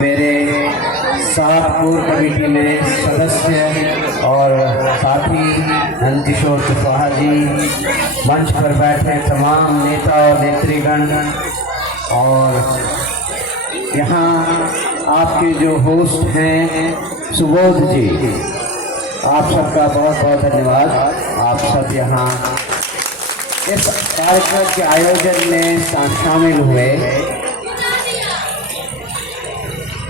मेरे शाहपुर कमेटी में सदस्य और साथी नंदकिशोर कुशवाहा जी, मंच पर बैठे तमाम नेता और नेत्रीगण, और यहाँ आपके जो होस्ट हैं सुबोध जी, आप सबका बहुत बहुत धन्यवाद। आप सब यहाँ इस कार्यक्रम के आयोजन में शामिल हुए।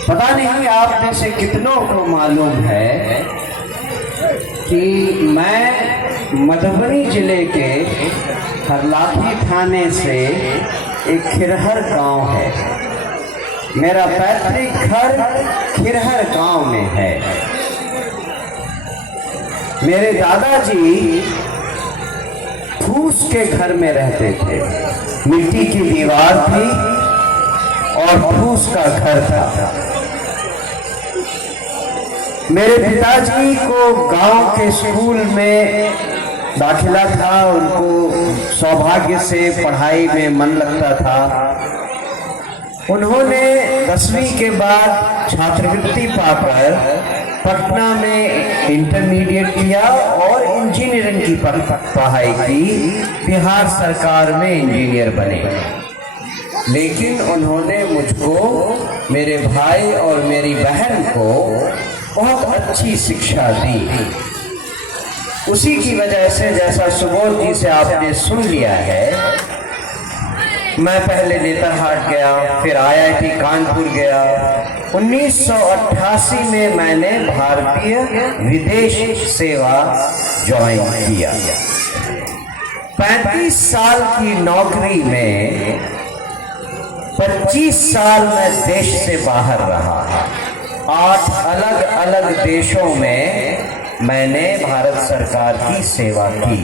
पता नहीं आप में से कितनों को मालूम है कि मैं मधुबनी जिले के हरलाखी थाने से एक खिरहर गांव है। मेरा पैतृक घर खिरहर गांव में है। मेरे दादाजी फूस के घर में रहते थे। मिट्टी की दीवार थी और फूस का घर था। मेरे पिताजी को गांव के स्कूल में दाखिला था। उनको सौभाग्य से पढ़ाई में मन लगता था। उन्होंने 10वीं के बाद छात्रवृत्ति पाकर पटना में इंटरमीडिएट किया और इंजीनियरिंग की पढ़ाई की। बिहार सरकार में इंजीनियर बने। लेकिन उन्होंने मुझको, मेरे भाई और मेरी बहन को बहुत अच्छी शिक्षा दी। उसी की वजह से, जैसा सुबोध जी से आपने सुन लिया है, मैं पहले नेतरहाट गया, फिर IIT कानपुर गया। 1988 में मैंने भारतीय विदेश सेवा ज्वाइन किया। 35 साल की नौकरी में 25 साल मैं देश से बाहर रहा। 8 अलग अलग देशों में मैंने भारत सरकार की सेवा की।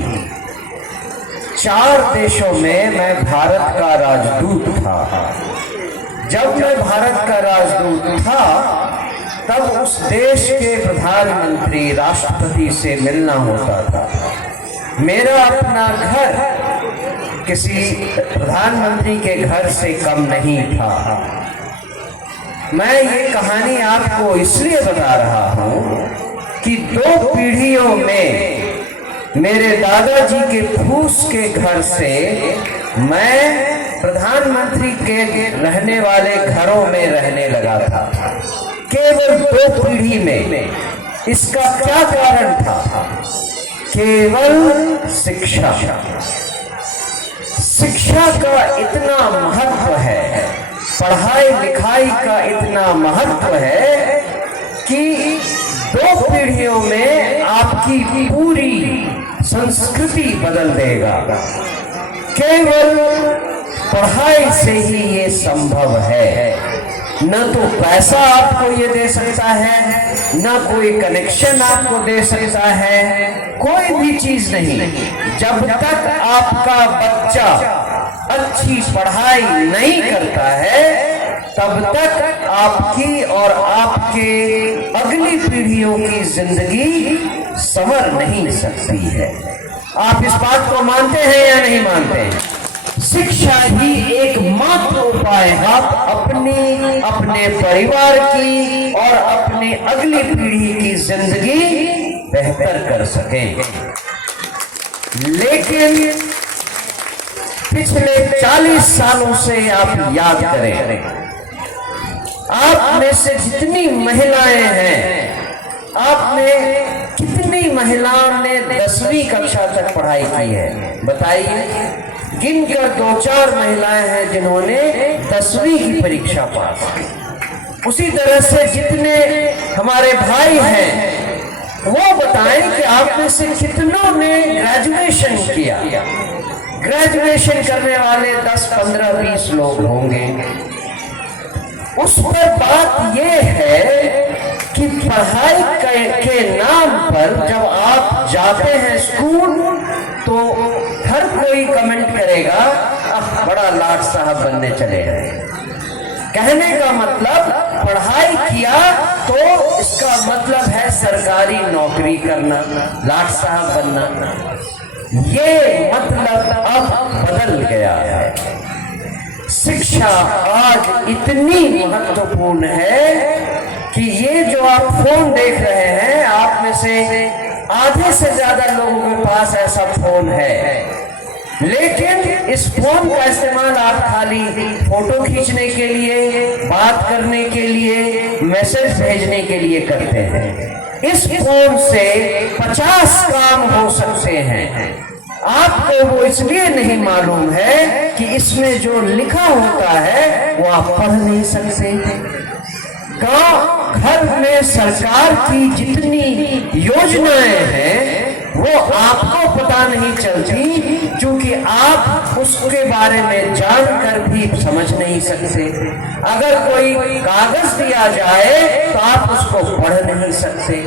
4 देशों में मैं भारत का राजदूत था। जब मैं भारत का राजदूत था तब उस देश के प्रधानमंत्री, राष्ट्रपति से मिलना होता था। मेरा अपना घर किसी प्रधानमंत्री के घर से कम नहीं था। मैं ये कहानी आपको इसलिए बता रहा हूँ कि 2 पीढ़ियों में मेरे दादाजी के फूस के घर से मैं प्रधानमंत्री के रहने वाले घरों में रहने लगा था। केवल 2 पीढ़ी में। इसका क्या कारण था? केवल शिक्षा। शिक्षा का इतना महत्व है, पढ़ाई लिखाई का इतना महत्व है कि 2 पीढ़ियों में आपकी पूरी संस्कृति बदल देगा। केवल पढ़ाई से ही ये संभव है। न तो पैसा आपको ये दे सकता है, न कोई कनेक्शन आपको दे सकता है, कोई भी चीज नहीं। जब तक आपका बच्चा अच्छी पढ़ाई नहीं करता है तब तक आपकी और आपके अगली पीढ़ियों की जिंदगी संवर नहीं सकती है। आप इस बात को मानते हैं या नहीं मानते हैं? शिक्षा ही एकमात्र उपाय है अपने परिवार की और अपनी अगली पीढ़ी की जिंदगी बेहतर कर सके। लेकिन पिछले 40 सालों से आप याद करें, आप में से जितनी महिलाएं हैं, आप में कितनी महिलाओं ने 10वीं कक्षा तक पढ़ाई की है? बताइए। गिनकर 2-4 महिलाएं हैं जिन्होंने 10वीं की परीक्षा पास की। उसी तरह से जितने हमारे भाई हैं वो बताएं कि आप में से कितनों ने ग्रेजुएशन किया। ग्रेजुएशन करने वाले 10, 15, 20 लोग होंगे। उस पर बात ये है कि पढ़ाई के नाम पर जब आप जाते हैं स्कूल तो हर कोई कमेंट करेगा, अब बड़ा लाट साहब बनने चले गए। कहने का मतलब, पढ़ाई किया तो इसका मतलब है सरकारी नौकरी करना, लाट साहब बनना। ये मतलब अब बदल गया है। शिक्षा आज इतनी महत्वपूर्ण है कि ये जो आप फोन देख रहे हैं, आप में से आधे से ज्यादा लोगों के पास ऐसा फोन है, लेकिन इस फोन का इस्तेमाल आप खाली फोटो खींचने के लिए, बात करने के लिए, मैसेज भेजने के लिए करते हैं। इस फोन से 50 काम हो सकते हैं। आपको वो इसलिए नहीं मालूम है कि इसमें जो लिखा होता है वो आप पढ़ नहीं सकते। गांव घर में सरकार की जितनी योजनाएं हैं वो आपको पता नहीं चलती, क्योंकि आप उसके बारे में जानकर भी समझ नहीं सकते। अगर कोई कागज दिया जाए तो आप उसको पढ़ नहीं सकते।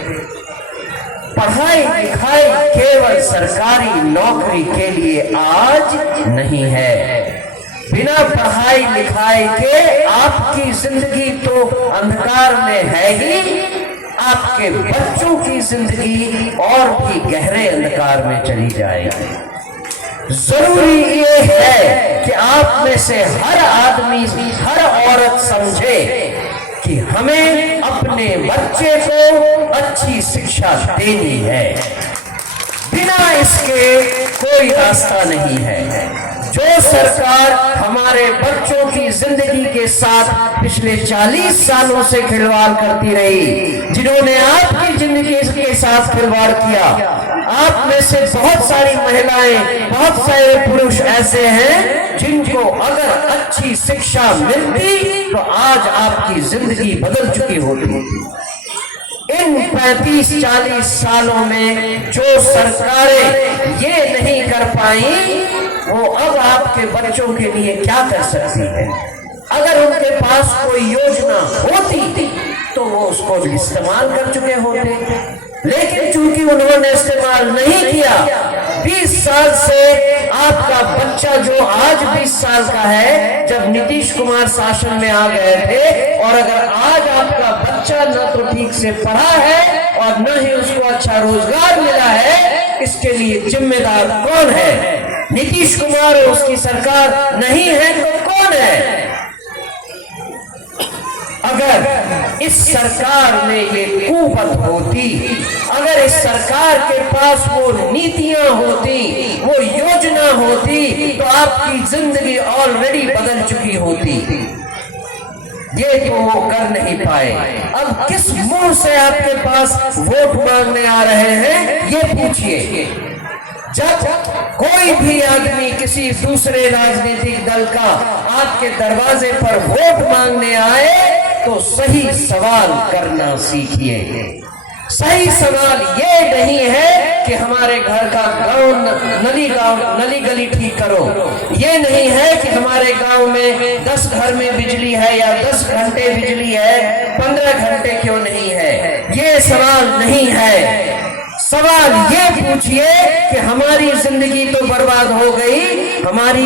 पढ़ाई लिखाई केवल सरकारी नौकरी के लिए आज नहीं है। बिना पढ़ाई लिखाई के आपकी जिंदगी तो अंधकार में है ही, आपके बच्चों की जिंदगी और भी गहरे अंधकार में चली जाएगी। जरूरी ये है कि आप में से हर आदमी, हर औरत समझे कि हमें अपने बच्चे को अच्छी शिक्षा देनी है। बिना इसके कोई रास्ता नहीं है। जो सरकार हमारे बच्चों की जिंदगी के साथ पिछले 40 सालों से खिलवाड़ करती रही, जिन्होंने आपकी जिंदगी के साथ खिलवाड़ किया, आप में से बहुत सारी महिलाएं, बहुत सारे पुरुष ऐसे हैं जिनको अगर अच्छी शिक्षा मिलती तो आज आपकी जिंदगी बदल चुकी होती। इन 35-40 सालों में जो सरकारें ये नहीं कर पाई, वो अब आपके बच्चों के लिए क्या कर सकती है। अगर उनके पास कोई योजना होती तो वो उसको इस्तेमाल कर चुके होते, लेकिन चूंकि उन्होंने इस्तेमाल नहीं किया, 20 साल से आपका बच्चा जो आज 20 साल का है, जब नीतीश कुमार शासन में आ गए थे, और अगर आज आपका बच्चा न तो ठीक से पढ़ा है और न ही उसको अच्छा रोजगार मिला है, इसके लिए जिम्मेदार कौन है? नीतीश कुमार और उसकी सरकार नहीं है तो कौन है? अगर इस सरकार में ये कुवत होती, अगर इस सरकार के पास वो नीतियां होती, वो योजना होती, तो आपकी जिंदगी ऑलरेडी बदल चुकी होती। ये तो वो कर नहीं पाए। अब किस मुंह से आपके पास वोट मांगने आ रहे हैं, ये पूछिए। जब कोई भी आदमी किसी दूसरे राजनीतिक दल का आपके दरवाजे पर वोट मांगने आए तो सही सवाल करना सीखिए। सही सवाल ये नहीं है कि हमारे घर का नली गली ठीक करो, ये नहीं है कि हमारे गांव में 10 घर में बिजली है या 10 घंटे बिजली है, 15 घंटे क्यों नहीं है, ये सवाल नहीं है। सवाल ये पूछिए कि हमारी जिंदगी तो बर्बाद हो गई, हमारी